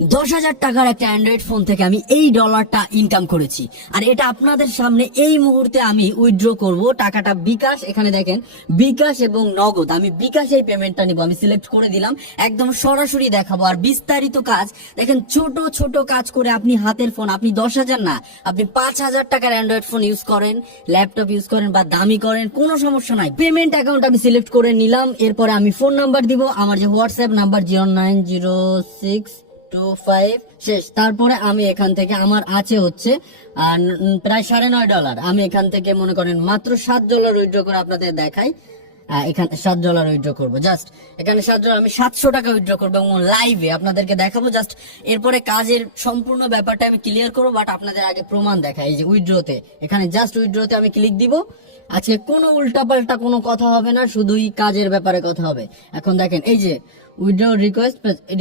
10,000 টাকার একটা Android phone থেকে আমি এই ডলারটা ইনকাম করেছি। আর এটা আপনাদের সামনে এই মুহূর্তে আমি উইথড্র করব। টাকাটা বিকাশ, এখানে দেখেন বিকাশ এবং নগদ। আমি বিকাশ এই পেমেন্টটা নিব, আমি সিলেক্ট করে দিলাম, একদম সরাসরি দেখাবো। আর বিস্তারিত কাজ দেখেন, ছোট ছোট কাজ করে আপনি হাতের ফোন, আপনি 10,000 না, আপনি 5,000 টাকার অ্যান্ড্রয়েড ফোন ইউজ করেন, ল্যাপটপ ইউজ করেন বা দামি করেন, কোনো সমস্যা নাই। পেমেন্ট অ্যাকাউন্ট আমি সিলেক্ট করে নিলাম। এরপরে আমি ফোন নাম্বার দিব, আমার যে হোয়াটসঅ্যাপ নাম্বার 090625 শেষ। তারপরে আমি এখান থেকে আমার আছে হচ্ছে প্রায় $9.5। আমি এখান থেকে মনে করেন মাত্র $7 উইথড্র করে আপনাদের দেখাই। এখানে $7 উইথড্র করবো, জাস্ট এখানে $7, আমি 700 টাকা উইথড্র করবো এবং লাইভে আপনাদেরকে দেখাবো। জাস্ট এরপরে কাজের সম্পূর্ণ ব্যাপারটা আমি ক্লিয়ার করবো, বাট আপনাদের আগে প্রমাণ দেখাই। এই যে উইথড্রতে, এখানে জাস্ট উইথড্রতে আমি ক্লিক দিব। আজকে কোনো উল্টাপাল্টা কোনো কথা হবে না, শুধুই কাজের ব্যাপারে কথা হবে। এখন দেখেন এই যে উইথড্র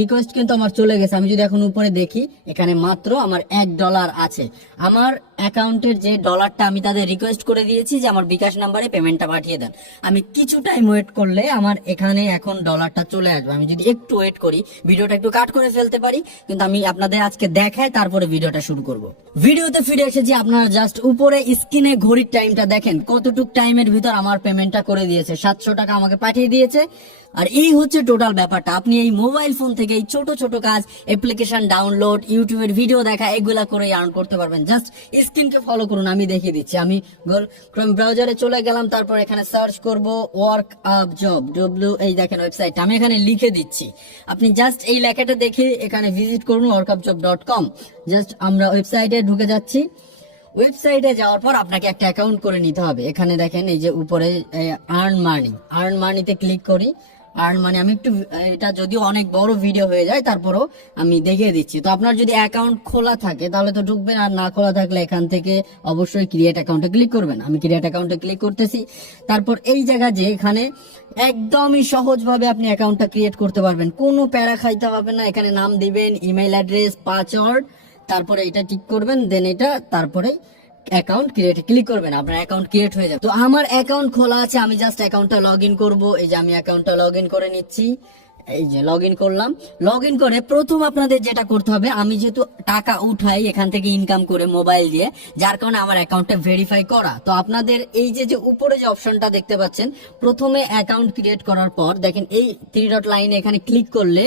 রিকোয়েস্ট কিন্তু আমার চলে গেছে। আমি যদি এখন উপরে দেখি, এখানে মাত্র আমার $1 আছে। আমার অ্যাকাউন্টের যে ডলারটা আমি তাদের রিকোয়েস্ট করে দিয়েছি যে আমার বিকাশ নাম্বারে পেমেন্টটা পাঠিয়ে দেন। আমি কিছু টাইম ওয়েট করলে আমার এখানে এখন ডলারটা চলে আসবে। আমি যদি একটু ওয়েট করি, ভিডিওটা একটু কাট করে ফেলতে পারি, কিন্তু আমি আপনাদের আজকে দেখাই, তারপরে ভিডিওটা শুরু করব। ভিডিওতে ফিরে এসেছি। আপনারা জাস্ট উপরে স্ক্রিনে ঘড়ির টাইমটা দেখেন, কতটুক টাইমের ভিতর আমার পেমেন্টটা করে দিয়েছে। 700 টাকা আমাকে পাঠিয়ে দিয়েছে। আর এই হচ্ছে টোটাল ব্যাপারটা। আপনি এই মোবাইল ফোন থেকে এই ছোট ছোট কাজ, অ্যাপ্লিকেশন ডাউনলোড, ইউটিউবের ভিডিও দেখা, এগুলা করে আর্ন করতে পারবেন। জাস্ট স্ক্রিনকে ফলো করুন, আমি দেখিয়ে দিচ্ছি। আমি ক্রোম ব্রাউজারে চলে গেলাম, তারপর এখানে সার্চ করব ওয়ার্ক আপ জব, এই দেখেন ওয়েবসাইটটা আমি এখানে লিখে দিচ্ছি। আপনি জাস্ট এই লেখাটা দেখে এখানে ভিজিট করুন workupjob.com। জাস্ট আমরা ওয়েবসাইটে ঢুকে যাচ্ছি। ওয়েবসাইটে যাওয়ার পর আপনাকে একটা অ্যাকাউন্ট করে নিতে হবে। এখানে দেখেন এই যে উপরে আর্ন মানিতে ক্লিক করি। আর্ন মানি, আমি একটু, এটা যদিও অনেক বড় ভিডিও হয়ে যায়, তারপরও আমি দেখিয়ে দিচ্ছি। তো আপনার যদি অ্যাকাউন্ট খোলা থাকে তাহলে তো ঢুকবেন, আর না খোলা থাকলে এখান থেকে অবশ্যই ক্রিয়েট অ্যাকাউন্টে ক্লিক করবেন। আমি ক্রিয়েট অ্যাকাউন্টে ক্লিক করতেছি। তারপর এই জায়গা যে এখানে একদমই সহজভাবে আপনি অ্যাকাউন্টটা ক্রিয়েট করতে পারবেন, কোনো প্যারা খাইতে হবে না। এখানে নাম দিবেন, ইমেল অ্যাড্রেস, পাসওয়ার্ড, তারপরে এটা টিক করবেন, দেন এটা, তারপরে অ্যাকাউন্ট ক্রিয়েটে ক্লিক করবেন, আপনার অ্যাকাউন্ট ক্রিয়েট হয়ে যাবে। তো আমার অ্যাকাউন্ট খোলা আছে, আমি জাস্ট অ্যাকাউন্টটা লগ ইন করবো। এই যে আমি অ্যাকাউন্টটা লগ ইন করে নিচ্ছি। এই যে লগ ইন করলাম। লগ ইন করে প্রথম আপনাদের যেটা করতে হবে, আমি যেহেতু টাকা উঠাই এখান থেকে ইনকাম করে মোবাইল দিয়ে, যার কারণে আমার অ্যাকাউন্টটা ভেরিফাই করা। তো আপনাদের এই যে উপরে যে অপশনটা দেখতে পাচ্ছেন, প্রথমে অ্যাকাউন্ট ক্রিয়েট করার পর দেখেন এই 3 ডট লাইনে এখানে ক্লিক করলে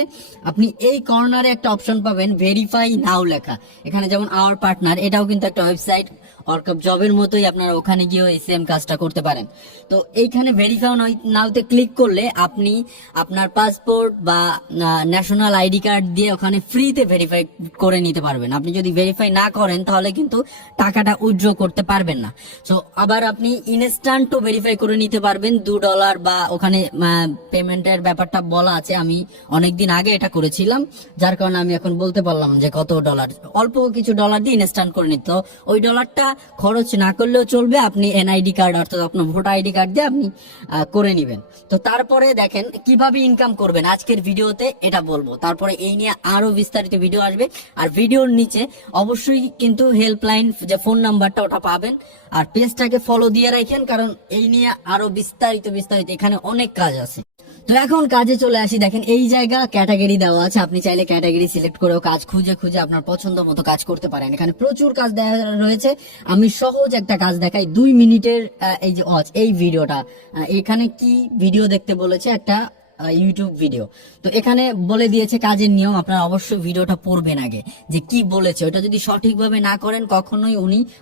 আপনি এই কর্নারে একটা অপশন পাবেন ভেরিফাই নাও লেখা। এখানে যেমন আওয়ার পার্টনার, এটাও কিন্তু একটা ওয়েবসাইট, ওয়ার্কআপ জবের মতোই, আপনারা ওখানে গিয়েও এই সেম কাজটা করতে পারেন। তো এইখানে ভেরিফাই নাওতে ক্লিক করলে আপনি আপনার পাসপোর্ট বা ন্যাশনাল আইডি কার্ড দিয়ে ওখানে ফ্রিতে ভেরিফাই করে নিতে পারবেন। আপনি যদি ভেরিফাই না করেন তাহলে কিন্তু টাকাটা উইথড্র করতে পারবেন না। সো আবার আপনি ইনস্ট্যান্টও ভেরিফাই করে নিতে পারবেন $2, বা ওখানে পেমেন্টের ব্যাপারটা বলা আছে। আমি অনেকদিন আগে এটা করেছিলাম, যার কারণে আমি এখন বলতে পারলাম যে কত ডলার, অল্প কিছু ডলার দিয়ে ইনস্ট্যান্ট করে নিতে। ওই ডলারটা খরচ না করলেও চলবে, আপনি এনআইডি কার্ড অর্থাৎ আপনার ভোটার আইডি কার্ড দিয়ে আপনি করে নিবেন। তো তারপরে দেখেন কিভাবে ইনকাম করবেন আজকের ভিডিওতে এটা বলবো। তারপরে এই নিয়ে আরো বিস্তারিত ভিডিও আসবে। আর ভিডিওর নিচে অবশ্যই কিন্তু হেল্পলাইন যে ফোন নাম্বারটা ওটা পাবেন। আর পেজটাকে ফলো দিয়ে রাখেন, কারণ এই নিয়ে আরো বিস্তারিত এখানে অনেক কাজ আছে। তো এখন কাজে চলে আসি। দেখেন এই জায়গা ক্যাটাগরি দেওয়া আছে, আপনি চাইলে ক্যাটাগরি সিলেক্ট করেও কাজ খুঁজে আপনার পছন্দ মতো কাজ করতে পারেন। এখানে প্রচুর কাজ দেওয়া রয়েছে। আমি সহজ একটা কাজ দেখাই, 2 মিনিটের এই যে এই ভিডিওটা, এখানে কি ভিডিও দেখতে বলেছে, একটা ইউটিউব ভিডিও। তো এখানে বলে দিয়েছে কাজের নিয়ম, আপনারা অবশ্যই ভিডিওটা পড়বেন আগে যে কি বলেছে। ওটা যদি সঠিকভাবে না করেন কখনোই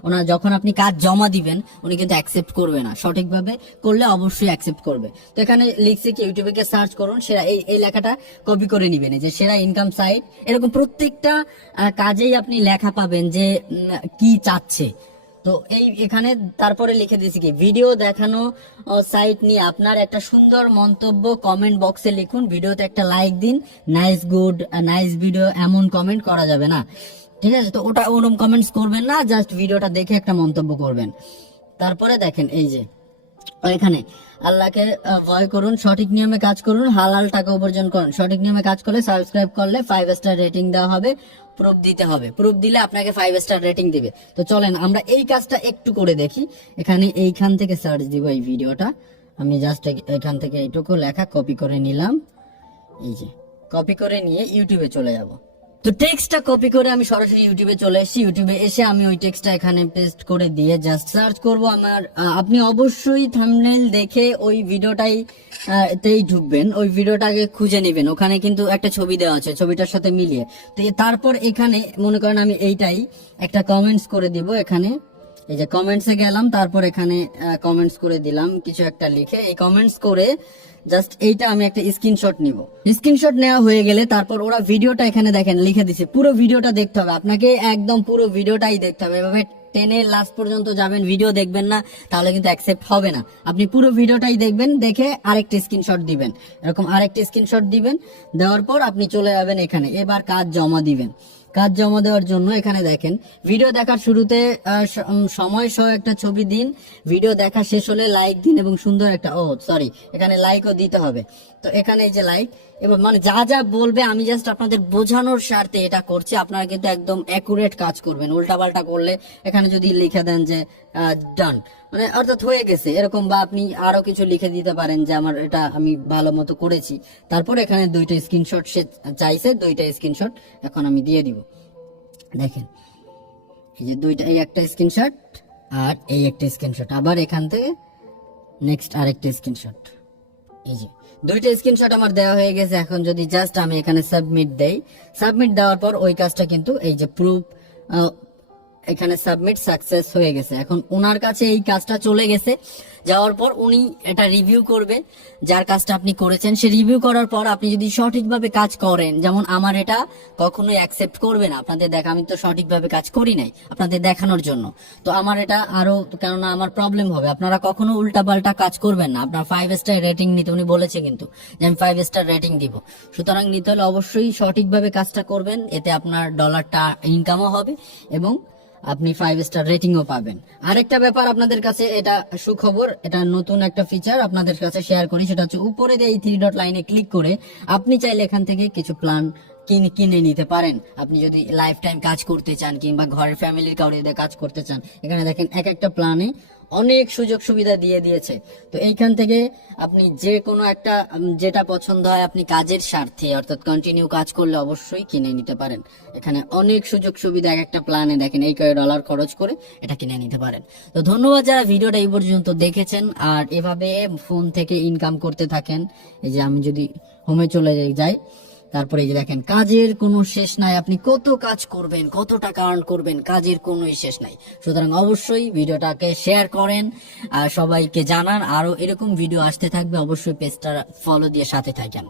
ওনার যখন আপনি কাজ জমা দিবেন উনি কিন্তু অ্যাকসেপ্ট করবে না। সঠিকভাবে করলে অবশ্যই অ্যাকসেপ্ট করবে। তো এখানে লিখছে কি, ইউটিউবে কে সার্চ করুন সেরা, এই লেখাটা কপি করে নিবেন, যে সেরা ইনকাম সাইট। এরকম প্রত্যেকটা কাজেই আপনি লেখা পাবেন যে কি চাচ্ছে। তো এখানে তারপরে লিখে দিয়েছি কি, ভিডিও দেখানো সাইট নিয়ে আপনার একটা সুন্দর মন্তব্য কমেন্ট বক্সে লিখুন, ভিডিওতে একটা লাইক দিন, নাইস, গুড, নাইস ভিডিও, এমন কমেন্ট করা যাবে না, ঠিক আছে? তো ওটা ওরকম কমেন্টস করবেন না, জাস্ট ভিডিওটা দেখে একটা মন্তব্য করবেন। তারপরে দেখেন এই যে এখানে আল্লাহকে ভয় করুন, সঠিক নিয়মে কাজ করুন, হালাল টাকা উপার্জন করুন। সঠিক নিয়মে কাজ করলে, সাবস্ক্রাইব করলে 5 স্টার রেটিং দেওয়া হবে, প্রুফ দিতে হবে, প্রুফ দিলে আপনাকে 5 স্টার রেটিং দিবে। তো চলেন আমরা এই কাজটা একটু করে দেখি। এইখান থেকে সার্চ দিব এই ভিডিওটা। আমি জাস্ট এখান থেকে এইটুকু লেখা কপি করে নিলাম। এই যে কপি করে নিয়ে ইউটিউবে চলে যাব। তো টেক্সটটা কপি করে আমি সরাসরি ইউটিউবে চলে এসেছি। ইউটিউবে এসে আমি ওই টেক্সটটা এখানে পেস্ট করে দিয়ে জাস্ট সার্চ করব আমার আপনি অবশ্যই থাম্বনেইল দেখে ওই ভিডিওটাই তেই ঢুকবেন, ওই ভিডিওটাকে খুঁজে নেবেন। ওখানে কিন্তু একটা ছবি দেওয়া আছে, ছবিটার সাথে মিলিয়ে। তো তারপর এখানে মনে করেন আমি এইটাই একটা কমেন্টস করে দিব। এখানে এই যে কমেন্টসে গেলাম, তারপর এখানে কমেন্টস করে দিলাম কিছু একটা লিখে। এই কমেন্টস করে জাস্ট এইটা আমি একটা স্ক্রিনশট নিব। স্ক্রিনশট নেওয়া হয়ে গেলে তারপর ওরা ভিডিওটা এখানে দেখেন লিখে দিছে, পুরো ভিডিওটা দেখতে হবে আপনাকে, একদম পুরো ভিডিওটাই দেখতে হবে। এভাবে টেনে লাস্ট পর্যন্ত যাবেন, ভিডিও দেখবেন না, তাহলে কিন্তু অ্যাকসেপ্ট হবে না। আপনি পুরো ভিডিওটাই দেখবেন, দেখে আরেকটা স্ক্রিনশট দিবেন, এরকম আরেকটা স্ক্রিনশট দিবেন। দেওয়ার পর আপনি চলে যাবেন এখানে, এবার কাজ জমা দিবেন। কাজ জমা দেওয়ার জন্য এখানে দেখেন ভিডিও দেখার শুরুতে সময় সহ একটা ছবি দিন, ভিডিও দেখা শেষ হলে লাইক দিন এবং সুন্দর একটা এখানে লাইকও দিতে হবে। তো এখানে এই যে লাইক এবং মানে যা যা বলবে আমি জাস্ট আপনাদের বোঝানোর স্বার্থে এটা করছি। আপনারা কিন্তু একদম অ্যাকুরেট কাজ করবেন, উল্টাপাল্টা করলে এখানে যদি লিখে দেন যে ডান মানে অর্থাৎ হয়ে গেছে এরকম, বা আপনি আরো কিছু লিখে দিতে পারেন যে আমার এটা আমি ভালো মতো করেছি। তারপর এখানে দুইটা স্ক্রিনশট সে চাইছে, দুইটা স্ক্রিনশট এখন আমি দিয়ে দিব। দেখেন এই যে দুইটা, এই একটা স্ক্রিনশট আর এই একটা স্ক্রিনশট, আবার এখান থেকে নেক্সট আরেকটা স্ক্রিনশট। এই যে দুইটা স্ক্রিনশট আমার দেওয়া হয়ে গেছে। এখন যদি জাস্ট আমি এখানে সাবমিট দেই, সাবমিট দেওয়ার পর ওই কাজটা কিন্তু এই যে প্রুফ এখানে সাবমিট সাকসেস হয়ে গেছে। এখন ওনার কাছে এই কাজটা চলে গেছে, যাওয়ার পর উনি এটা রিভিউ করবে, যার কাজটা আপনি করেছেন। সে রিভিউ করার পর আপনি যদি সঠিকভাবে কাজ করেন, যেমন আমার এটা কখনোই অ্যাকসেপ্ট করবে না আপনাদের দেখা, আমি তো সঠিকভাবে কাজ করি নাই আপনাদের দেখানোর জন্য। তো আমার এটা আরো, কেননা আমার প্রবলেম হবে। আপনারা কখনো উল্টাপাল্টা কাজ করবেন না। আপনার 5 স্টার রেটিং নিতে উনি বলেছে কিন্তু যে আমি 5 স্টার রেটিং দিব, সুতরাং নিতে হলে অবশ্যই সঠিকভাবে কাজটা করবেন, এতে আপনার ডলারটা ইনকামও হবে এবং আপনি 5 স্টার রেটিংও পাবেন। আরেকটা ব্যাপার আপনাদের কাছে, এটা সুখবর, এটা নতুন একটা ফিচার আপনাদের কাছে শেয়ার করি। সেটা হচ্ছে উপরে যে এই 3 ডট লাইনে ক্লিক করে আপনি চাইলে এখান থেকে কিছু প্ল্যান কিনে নিতে পারেন। আপনি যদি লাইফ টাইম কাজ করতে চান কিংবা ঘরের ফ্যামিলির কাউরে দিয়ে কাজ করতে চান, এখানে দেখেন এক একটা প্ল্যানে অনেক সুযোগ সুবিধা দিয়ে দিয়েছে। তো এইখান থেকে আপনি যে কোনো একটা যেটা পছন্দ হয় আপনি কাজের স্বার্থে অর্থাৎ কন্টিনিউ কাজ করলে অবশ্যই কিনে নিতে পারেন। এখানে অনেক সুযোগ সুবিধা এক একটা প্ল্যানে দেখেন, এই কয়েক ডলার খরচ করে এটা কিনে নিতে পারেন। তো ধন্যবাদ যারা ভিডিওটা এই পর্যন্ত দেখেছেন আর এভাবে ফোন থেকে ইনকাম করতে থাকেন। এই যে আমি যদি হোমে চলে যাই, তারপরে এই যে দেখেন কাজের কোনো শেষ নাই, আপনি কত কাজ করবেন, কত টাকা আর্ন করবেন, কাজের কোনোই শেষ নাই। সুতরাং অবশ্যই ভিডিওটাকে শেয়ার করেন আর সবাইকে জানান, আরো এরকম ভিডিও আসতে থাকবে, অবশ্যই পেজটা ফলো দিয়ে সাথে থাকেন।